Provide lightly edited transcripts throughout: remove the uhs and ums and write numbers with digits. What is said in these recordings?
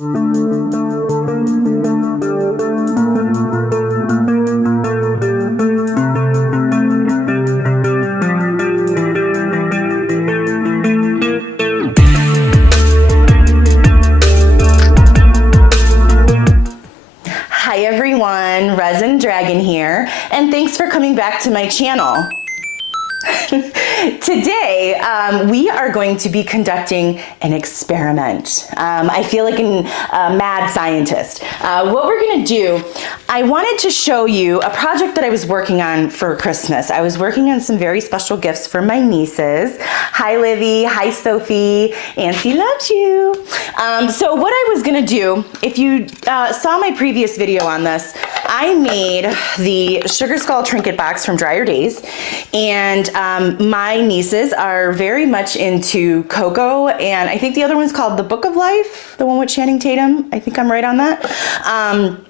Hi everyone, Resin Dragon here, and thanks for coming back to my channel. Today, we are going to be conducting an experiment. I feel like a mad scientist. What we're gonna do, I wanted to show you a project that I was working on for Christmas. I was working on some very special gifts for my nieces. Hi Livy, hi Sophie, Auntie loves you. So what I was gonna do, if you saw my previous video on this, I made the Sugar Skull trinket box from Dryer Days, and my nieces are very much into Coco, and I think the other one's called The Book of Life, the one with Channing Tatum. I think I'm right on that.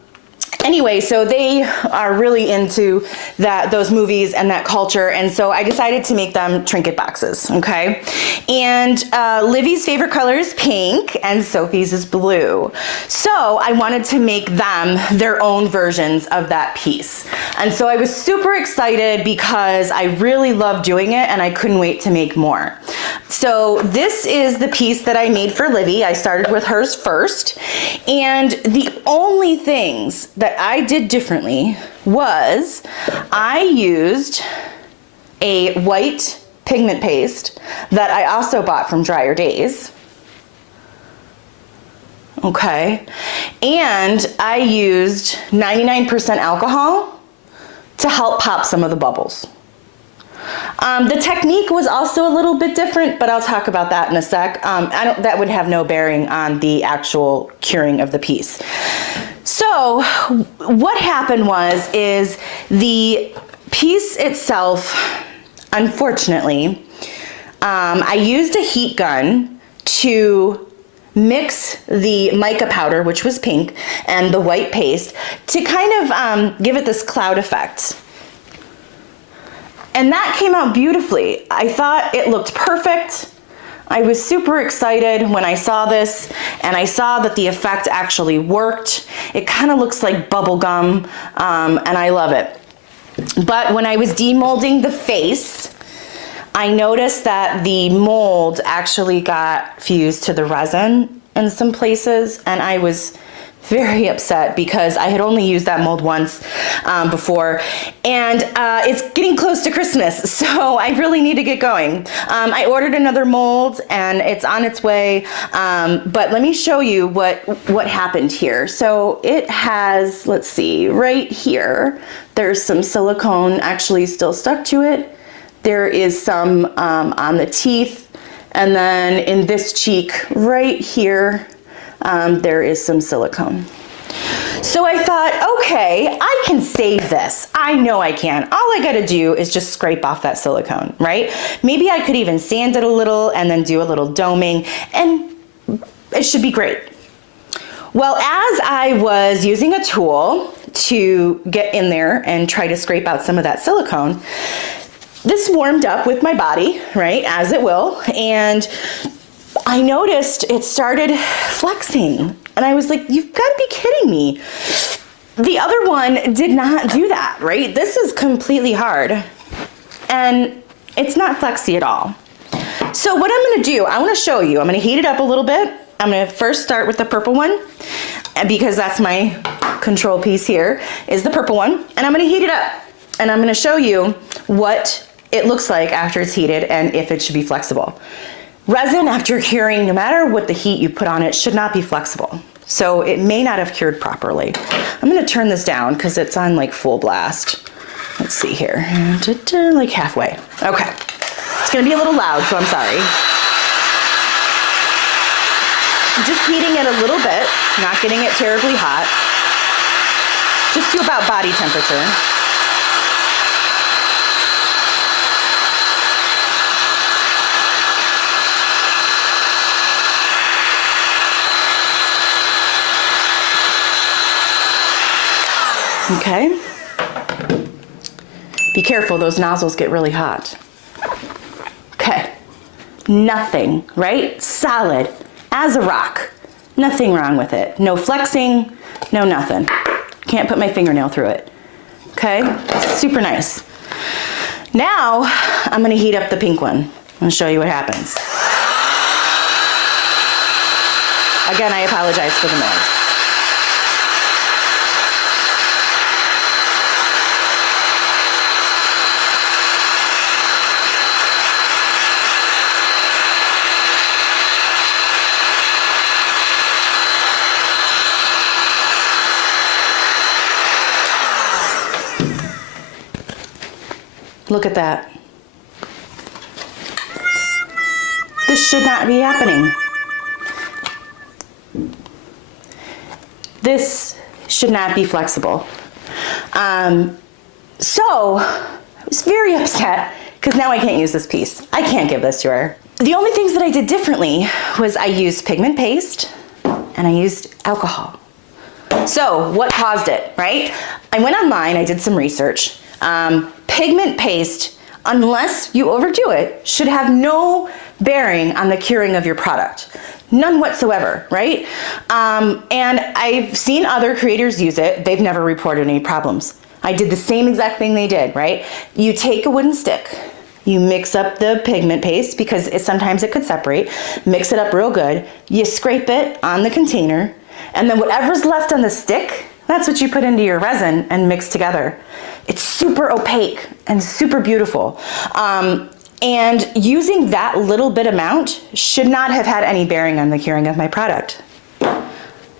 Anyway, so they are really into those movies and that culture, and so I decided to make them trinket boxes, okay? And Livy's favorite color is pink, and Sophie's is blue. So I wanted to make them their own versions of that piece. And so I was super excited because I really love doing it, and I couldn't wait to make more. So this is the piece that I made for Livy. I started with hers first, and the only things that I did differently was I used a white pigment paste that I also bought from Dryer Days. Okay, and I used 99% alcohol to help pop some of the bubbles. The technique was also a little bit different, but I'll talk about that in a sec. That would have no bearing on the actual curing of the piece. So what happened is the piece itself, unfortunately, I used a heat gun to mix the mica powder, which was pink, and the white paste to kind of give it this cloud effect. And that came out beautifully. I thought it looked perfect. I was super excited when I saw this, and I saw that the effect actually worked. It kind of looks like bubble gum, and I love it. But when I was demolding the face, I noticed that the mold actually got fused to the resin in some places, and I was very upset because I had only used that mold once before, and it's getting close to Christmas, so I really need to get going. I ordered another mold and it's on its way, but let me show you what happened here. So it has, let's see, right here, there's some silicone actually still stuck to it. There is some on the teeth, and then in this cheek right here, there is some silicone. So I thought, okay, I can save this. I know I can. All I gotta do is just scrape off that silicone, right? Maybe I could even sand it a little and then do a little doming, and it should be great. Well, as I was using a tool to get in there and try to scrape out some of that silicone, this warmed up with my body, right, as it will, and I noticed it started flexing, and I was like, you've got to be kidding me. The other one did not do that, right? This is completely hard, and it's not flexy at all. So what I'm going to do, I want to show you. I'm going to heat it up a little bit. I'm going to first start with the purple one, because that's my control piece here, is the purple one, and I'm going to heat it up, and I'm going to show you what it looks like after it's heated and if it should be flexible. Resin, after curing, no matter what the heat you put on it, should not be flexible. So it may not have cured properly. I'm gonna turn this down because it's on like full blast. Let's see here, like halfway. Okay, it's gonna be a little loud, so I'm sorry. I'm just heating it a little bit, not getting it terribly hot. Just to about body temperature. Okay, be careful, those nozzles get really hot. Okay, nothing, right? Solid as a rock. Nothing wrong with it. No flexing, no nothing. Can't put my fingernail through it. Okay, super nice. Now, I'm gonna heat up the pink one. I'm gonna show you what happens. Again, I apologize for the noise. Look at that. This should not be happening. This should not be flexible. So I was very upset because now I can't use this piece. I can't give this to her. The only things that I did differently was I used pigment paste and I used alcohol. So what caused it, right? I went online, I did some research. Pigment paste, unless you overdo it, should have no bearing on the curing of your product. None whatsoever, right? And I've seen other creators use it. They've never reported any problems. I did the same exact thing they did, right? You take a wooden stick, you mix up the pigment paste because sometimes it could separate, mix it up real good, you scrape it on the container, and then whatever's left on the stick, that's what you put into your resin and mix together. It's super opaque and super beautiful. And using that little bit amount should not have had any bearing on the curing of my product.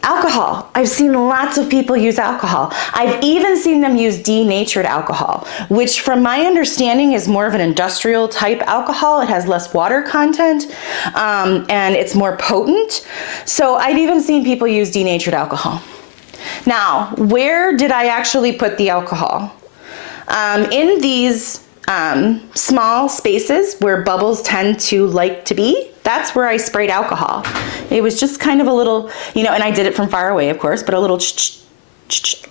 Alcohol. I've seen lots of people use alcohol. I've even seen them use denatured alcohol, which from my understanding is more of an industrial type alcohol. It has less water content and it's more potent. So I've even seen people use denatured alcohol. Now, where did I actually put the alcohol? In these small spaces where bubbles tend to like to be, that's where I sprayed alcohol. It was just kind of a little, and I did it from far away, of course, but a little,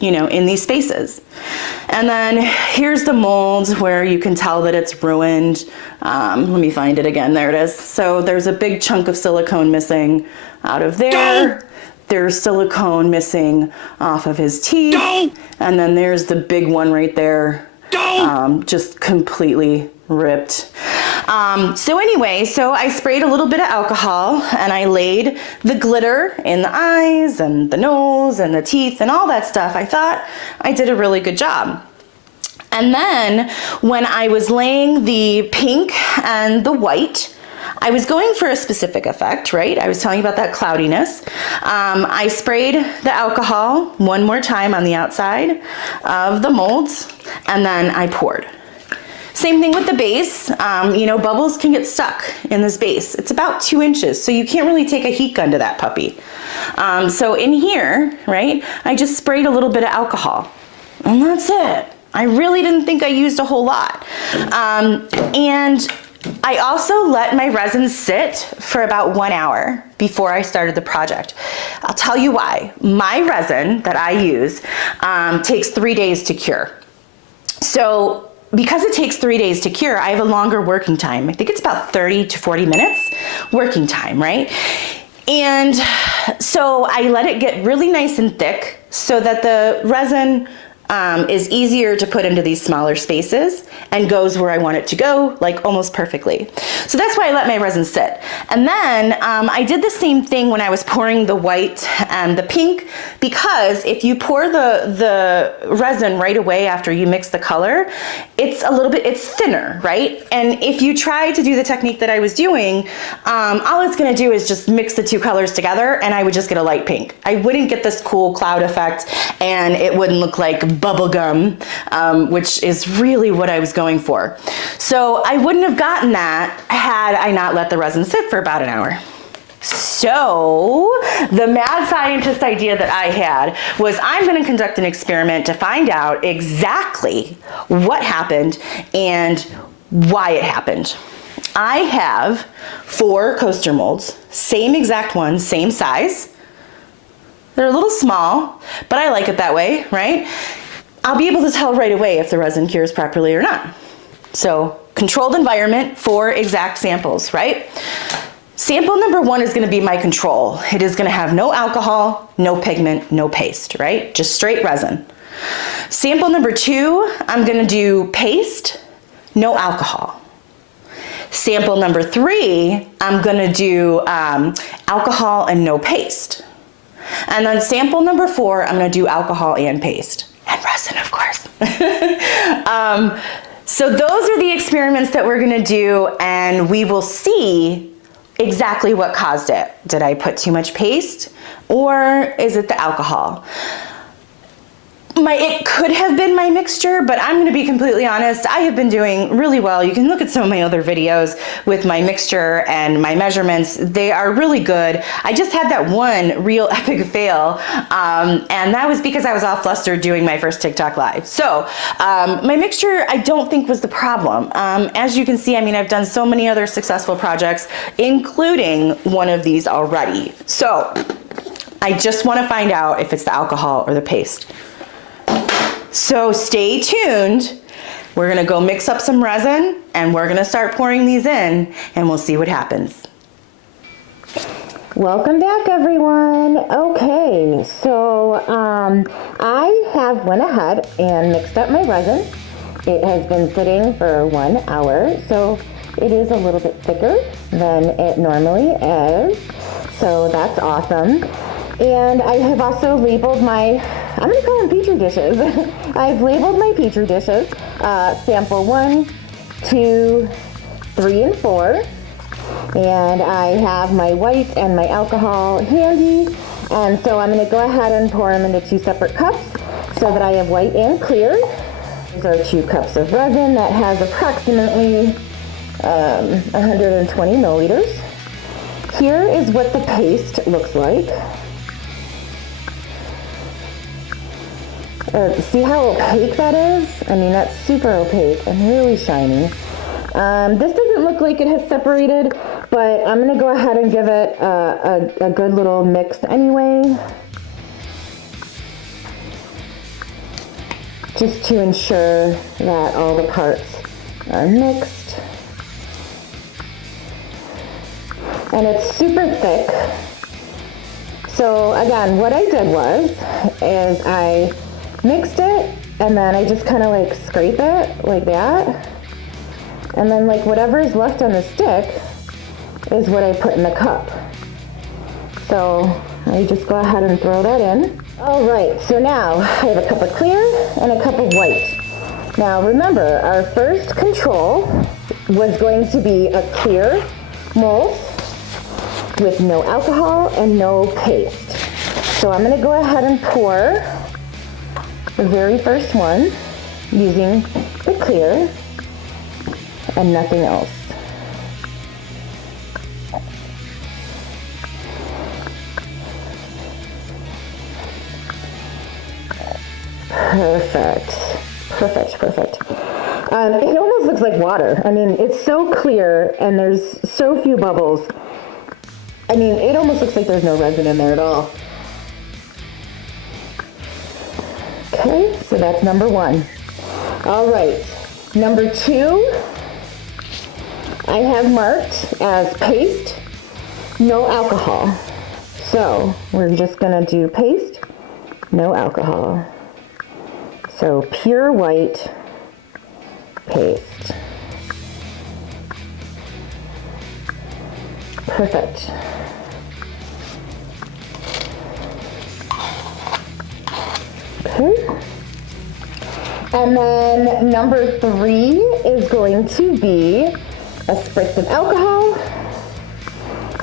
in these spaces. And then here's the mold where you can tell that it's ruined. Let me find it again. There it is. So there's a big chunk of silicone missing out of there. There's silicone missing off of his teeth. And then there's the big one right there. Just completely ripped. So anyway, so I sprayed a little bit of alcohol and I laid the glitter in the eyes and the nose and the teeth and all that stuff. I thought I did a really good job. And then when I was laying the pink and the white, I was going for a specific effect, right? I was telling you about that cloudiness. I sprayed the alcohol one more time on the outside of the molds, and then I poured. Same thing with the base. Bubbles can get stuck in this base. It's about 2 inches, so you can't really take a heat gun to that puppy. So in here, right, I just sprayed a little bit of alcohol, and that's it. I really didn't think I used a whole lot. And I also let my resin sit for about 1 hour before I started the project. I'll tell you why. My resin that I use takes 3 days to cure. So because it takes 3 days to cure, I have a longer working time. I think it's about 30 to 40 minutes working time, right? And so I let it get really nice and thick so that the resin is easier to put into these smaller spaces and goes where I want it to go, like almost perfectly. So that's why I let my resin sit. And then I did the same thing when I was pouring the white and the pink, because if you pour the resin right away after you mix the color, it's thinner, right? And if you try to do the technique that I was doing, all it's gonna do is just mix the two colors together and I would just get a light pink. I wouldn't get this cool cloud effect and it wouldn't look like bubble gum, which is really what I was going for. So I wouldn't have gotten that had I not let the resin sit for about an hour. So the mad scientist idea that I had was I'm going to conduct an experiment to find out exactly what happened and why it happened. I have 4 coaster molds, same exact ones, same size. They're a little small, but I like it that way, right? I'll be able to tell right away if the resin cures properly or not. So controlled environment, 4 exact samples, right? Sample number 1 is gonna be my control. It is gonna have no alcohol, no pigment, no paste, right? Just straight resin. Sample number 2, I'm gonna do paste, no alcohol. Sample number 3, I'm gonna do alcohol and no paste. And then sample number 4, I'm gonna do alcohol and paste. And resin, of course. So those are the experiments that we're gonna do, and we will see exactly what caused it. Did I put too much paste, or is it the alcohol? It could have been my mixture, but I'm gonna be completely honest, I have been doing really well. You can look at some of my other videos with my mixture and my measurements. They are really good. I just had that one real epic fail, and that was because I was all flustered doing my first TikTok live. So my mixture, I don't think was the problem. As you can see, I mean, I've done so many other successful projects, including one of these already. So I just wanna find out if it's the alcohol or the paste. So stay tuned. We're gonna go mix up some resin and we're gonna start pouring these in and we'll see what happens. Welcome back, everyone. Okay, so I have went ahead and mixed up my resin. It has been sitting for 1 hour, so it is a little bit thicker than it normally is. So that's awesome. And I have also labeled my, I'm gonna call them Petri dishes. I've labeled my Petri dishes, sample 1, 2, 3, and 4. And I have my white and my alcohol handy. And so I'm gonna go ahead and pour them into 2 separate cups so that I have white and clear. These are 2 cups of resin that has approximately 120 milliliters. Here is what the paste looks like. See how opaque that is? I mean, that's super opaque and really shiny. This doesn't look like it has separated, but I'm gonna go ahead and give it a good little mix anyway. Just to ensure that all the parts are mixed. And it's super thick. So again, what I did is I mixed it and then I just kind of like scrape it like that. And then like whatever is left on the stick is what I put in the cup. So I just go ahead and throw that in. All right, so now I have a cup of clear and a cup of white. Now remember, our first control was going to be a clear mold with no alcohol and no paste. So I'm gonna go ahead and pour the very first one using the clear and nothing else. Perfect. It almost looks like water. I mean, it's so clear and there's so few bubbles. I mean, it almost looks like there's no resin in there at all. Okay, so that's number 1. All right, number 2, I have marked as paste, no alcohol. So we're just gonna do paste, no alcohol. So pure white paste. Perfect. Okay. And then number 3 is going to be a spritz of alcohol.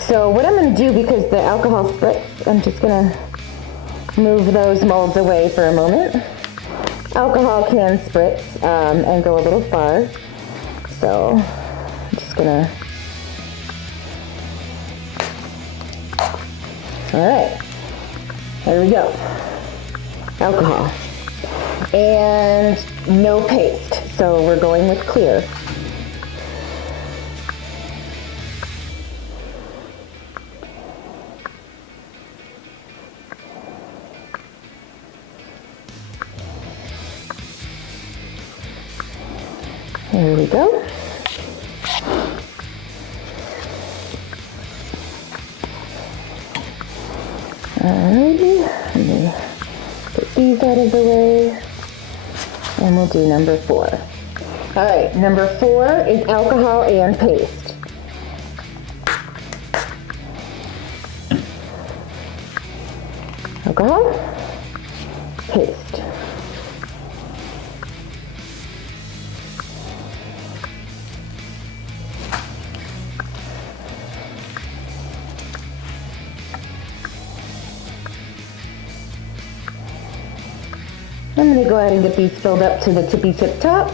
So what I'm going to do, because the alcohol spritz, I'm just going to move those molds away for a moment. Alcohol can spritz and go a little far. So I'm just going to... All right, there we go. Alcohol. And no paste, so we're going with clear. There we go. Alrighty, let me put these out of the way, and we'll do number 4. Alright, number 4 is alcohol and paste. Alcohol, paste. I'm going to go ahead and get these filled up to the tippy tip top.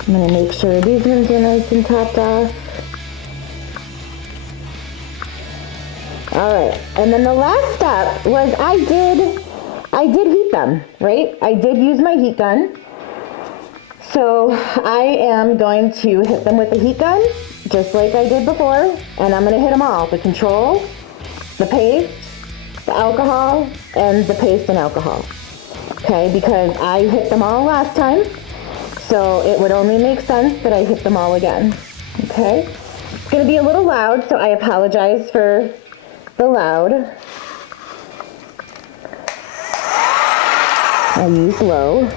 I'm going to make sure these ones are nice and topped off. Alright, and then the last step was I did heat them, right? I did use my heat gun. So I am going to hit them with the heat gun, just like I did before, and I'm going to hit them all. The control, the paste, the alcohol, and the paste and alcohol. Okay, because I hit them all last time, so it would only make sense that I hit them all again. Okay, it's going to be a little loud, so I apologize for the loud. I use low.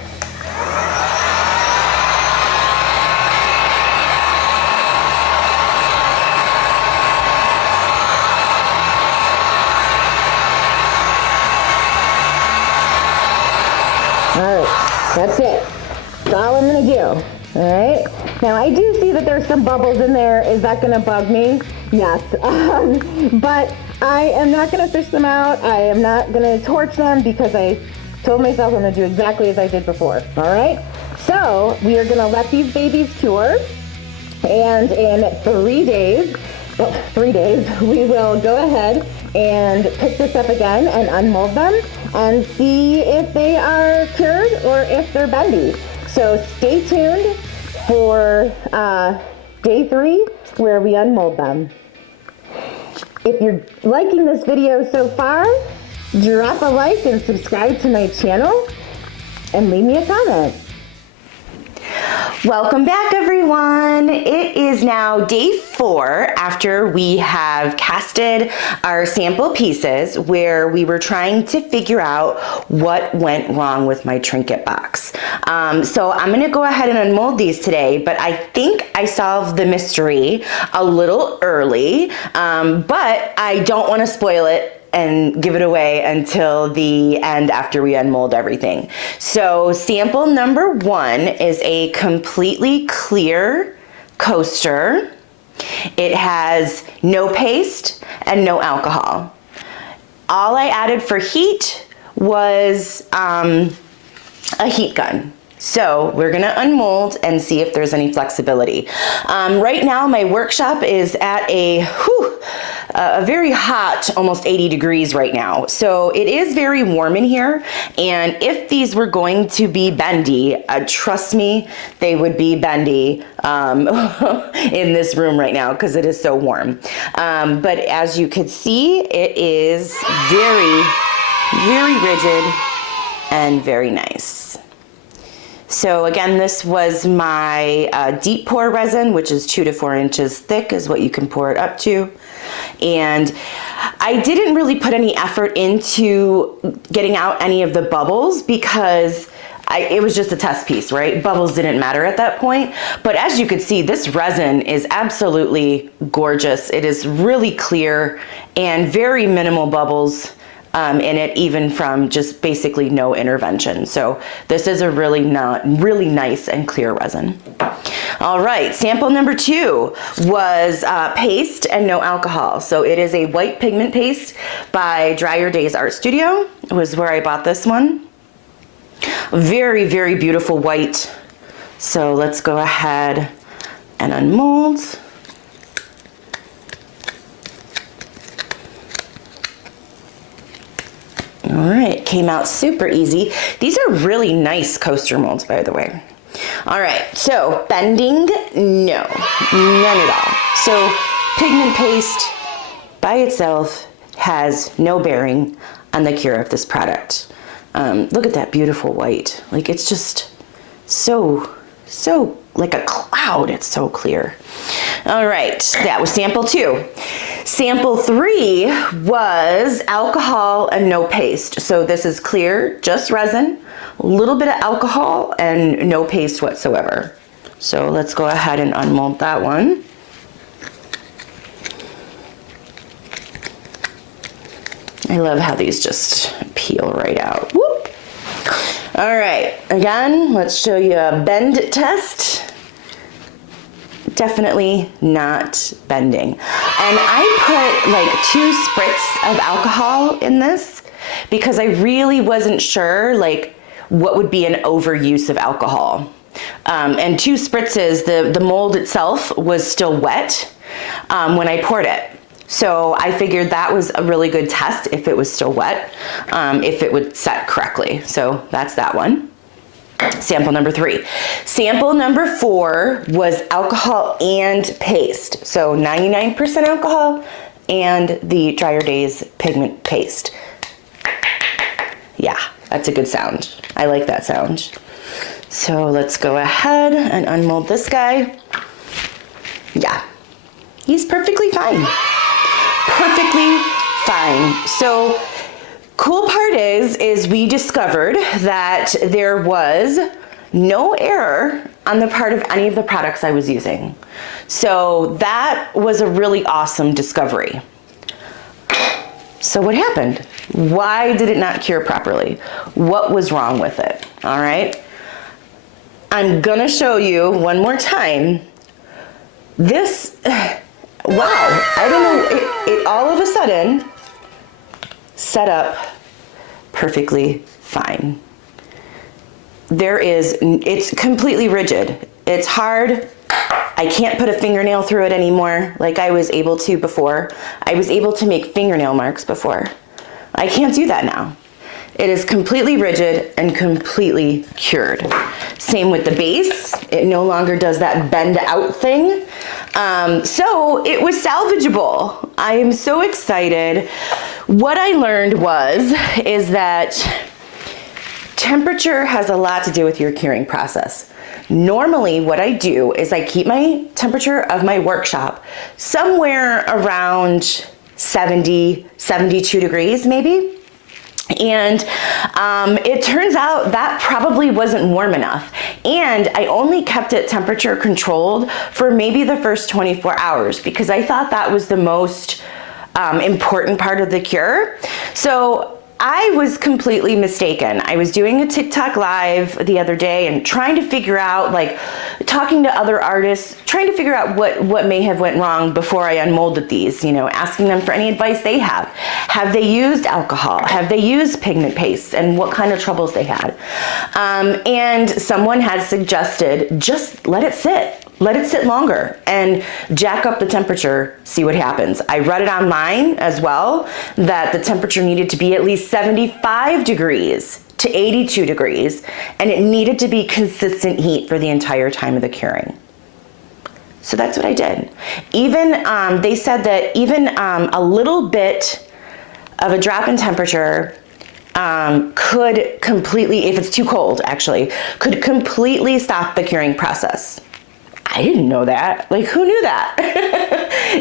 That's it. That's all I'm gonna do. All right. Now I do see that there's some bubbles in there. Is that gonna bug me? Yes. But I am not gonna fish them out. I am not gonna torch them because I told myself I'm gonna do exactly as I did before. All right. So we are gonna let these babies cure, and in 3 days, we will go ahead and pick this up again and unmold them and see if they are cured or if they're bendy. So stay tuned for day 3 where we unmold them. If you're liking this video so far, drop a like and subscribe to my channel and leave me a comment. Welcome back, everyone. It is now day 4 after we have casted our sample pieces where we were trying to figure out what went wrong with my trinket box. So I'm going to go ahead and unmold these today, but I think I solved the mystery a little early, but I don't want to spoil it and give it away until the end after we unmold everything. So sample number 1 is a completely clear coaster. It has no paste and no alcohol. All I added for heat was a heat gun. So we're gonna unmold and see if there's any flexibility. Right now my workshop is at a very hot, almost 80 degrees right now. So it is very warm in here. And if these were going to be bendy, trust me, they would be bendy in this room right now because it is so warm. But as you could see, it is very, very rigid and very nice. So again, this was my deep pour resin, which is 2 to 4 inches thick is what you can pour it up to. And I didn't really put any effort into getting out any of the bubbles because it was just a test piece, right? Bubbles didn't matter at that point. But as you could see, this resin is absolutely gorgeous. It is really clear and very minimal bubbles in it, even from just basically no intervention. So this is a really nice and clear resin. All right, sample number 2 was paste and no alcohol. So it is a white pigment paste by Dry Your Days Art Studio. It was where I bought this one. Very, very beautiful white. So let's go ahead and unmold. All right, came out super easy. These are really nice coaster molds, by the way. All right, so bending, no, none at all. So pigment paste by itself has no bearing on the cure of this product. Look at that beautiful white. Like, it's just so So like a cloud, it's so clear. All right, that was sample 2. Sample 3 was alcohol and no paste. So this is clear, just resin, a little bit of alcohol and no paste whatsoever. So let's go ahead and unmold that one. I love how these just peel right out. Whoop. All right, again, let's show you a bend test. Definitely not bending. And I put like 2 spritz of alcohol in this because I really wasn't sure like what would be an overuse of alcohol. And 2 spritzes, the mold itself was still wet when I poured it. So I figured that was a really good test if it was still wet, if it would set correctly. So that's that one. Sample number 3. Sample number 4 was alcohol and paste. So 99% alcohol and the Dryer Days pigment paste. Yeah, that's a good sound. I like that sound. So let's go ahead and unmold this guy. Yeah, he's perfectly fine. Perfectly fine. So cool part is we discovered that there was no error on the part of any of the products I was using. So that was a really awesome discovery. So what happened? Why did it not cure properly? What was wrong with it? All right. I'm gonna show you one more time. This, wow, I don't know, it all of a sudden set up perfectly fine. It's completely rigid. It's hard. I can't put a fingernail through it anymore like I was able to before. I was able to make fingernail marks before. I can't do that now. It is completely rigid and completely cured. Same with the base. It no longer does that bend out thing. So it was salvageable. I am so excited. What I learned is that temperature has a lot to do with your curing process. Normally what I do is I keep my temperature of my workshop somewhere around 70, 72 degrees maybe. And it turns out that probably wasn't warm enough. And I only kept it temperature controlled for maybe the first 24 hours because I thought that was the most important part of the cure. So I was completely mistaken. I was doing a TikTok live the other day and trying to figure out, like, talking to other artists, trying to figure out what may have went wrong before I unmolded these, you know, asking them for any advice they have. Have they used alcohol? Have they used pigment pastes? And what kind of troubles they had? And someone had suggested, just let it sit. Let it sit longer and jack up the temperature, see what happens. I read it online as well that the temperature needed to be at least 75 degrees to 82 degrees, and it needed to be consistent heat for the entire time of the curing. So that's what I did. Even, they said that even a little bit of a drop in temperature could completely, if it's too cold actually, could completely stop the curing process. I didn't know that. Like, who knew that?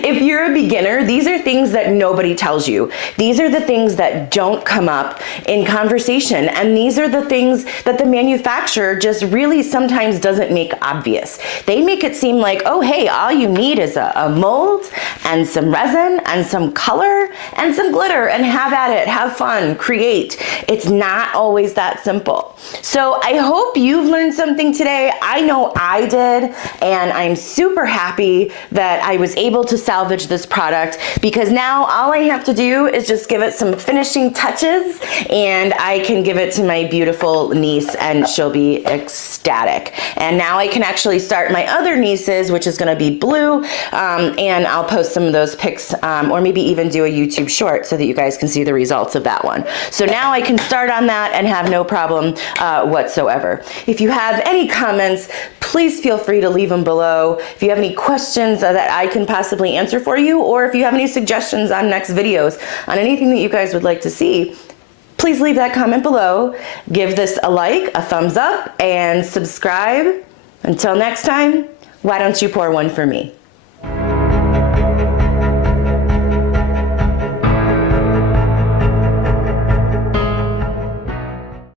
If you're a beginner, these are things that nobody tells you. These are the things that don't come up in conversation. And these are the things that the manufacturer just really sometimes doesn't make obvious. They make it seem like, oh, hey, all you need is a mold and some resin and some color and some glitter and have at it, have fun, create. It's not always that simple. So I hope you've learned something today. I know I did. And I'm super happy that I was able to salvage this product because now all I have to do is just give it some finishing touches and I can give it to my beautiful niece and she'll be ecstatic. And now I can actually start my other nieces, which is gonna be blue, and I'll post some of those pics or maybe even do a YouTube short so that you guys can see the results of that one. So now I can start on that and have no problem whatsoever. If you have any comments, please feel free to leave them below. If you have any questions that I can possibly answer for you, or if you have any suggestions on next videos on anything that you guys would like to see, please leave that comment below. Give this a like, a thumbs up, and subscribe. Until next time, why don't you pour one for me?